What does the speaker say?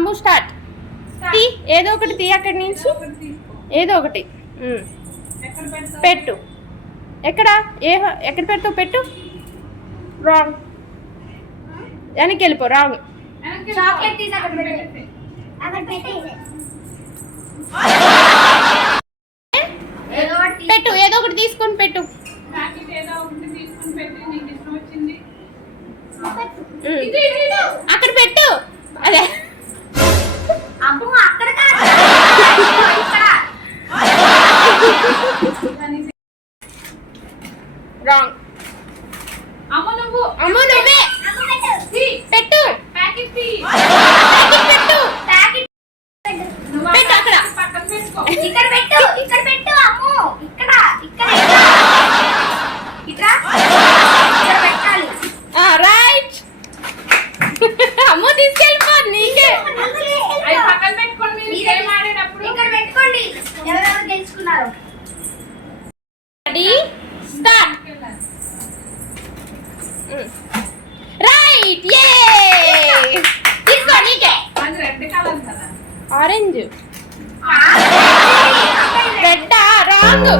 అమ్ము start. తీ ఏదో ఒకటి తీ అక్కడి నుంచి. ఏదో ఒకటి పెట్టు. ఎక్కడ ఎక్కడ పెడతావు? పెట్టు. రాంగ్. వెనక్కి వెళ్ళిపో. రాంగ్. పెట్టు. ఏదో ఒకటి తీసుకొని పెట్టు. అక్కడ పెట్టు. అదే రాంగ్. అమ్ము నువ్వే పెట్టు. పెట్టు. పెట్టు అక్కడ. ఇక్కడ పెట్టు. ఇక్కడ పెట్టు. అమ్ము ఇక్కడ ఇక్కడ పెట్టాలి. రైట్. అమ్ము తీసుకెళ్ళిపో. నీకే ఇక్కడ పెట్టుకోండి. ఎవరెవరు గెలుచుకున్నారు? Ready start. రైట్. ఏ తీసుకో. నీకే ఆరెంజ్. రెడ్. రాంగ్.